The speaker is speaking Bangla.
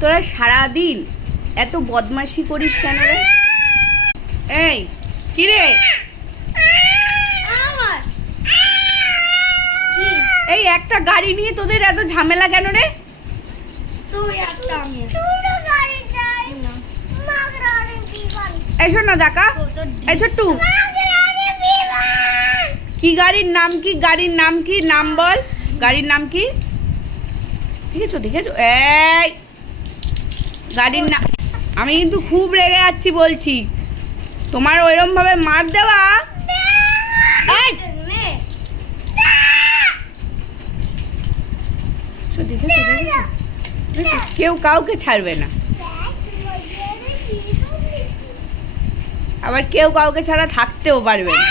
তোরা সারাদিন এত বদমাশি করিস কেন রে? এই কি রে, এই একটা গাড়ি নিয়ে তোদের এত ঝামেলা কেন রে? এসো না দেখা, এই ছোট্টু কি গাড়ির নাম কি? গাড়ির নাম কি? নাম বল, গাড়ির নাম কি? দেখেছো দেখেছো, এই গাড়ির নাম। আমি কিন্তু খুব রেগে যাচ্ছি বলছি, তোমার ওইরকম ভাবে মার দেওয়া। কেউ কাউকে ছাড়বে না, আবার কেউ কাউকে ছাড়া থাকতেও পারবে না।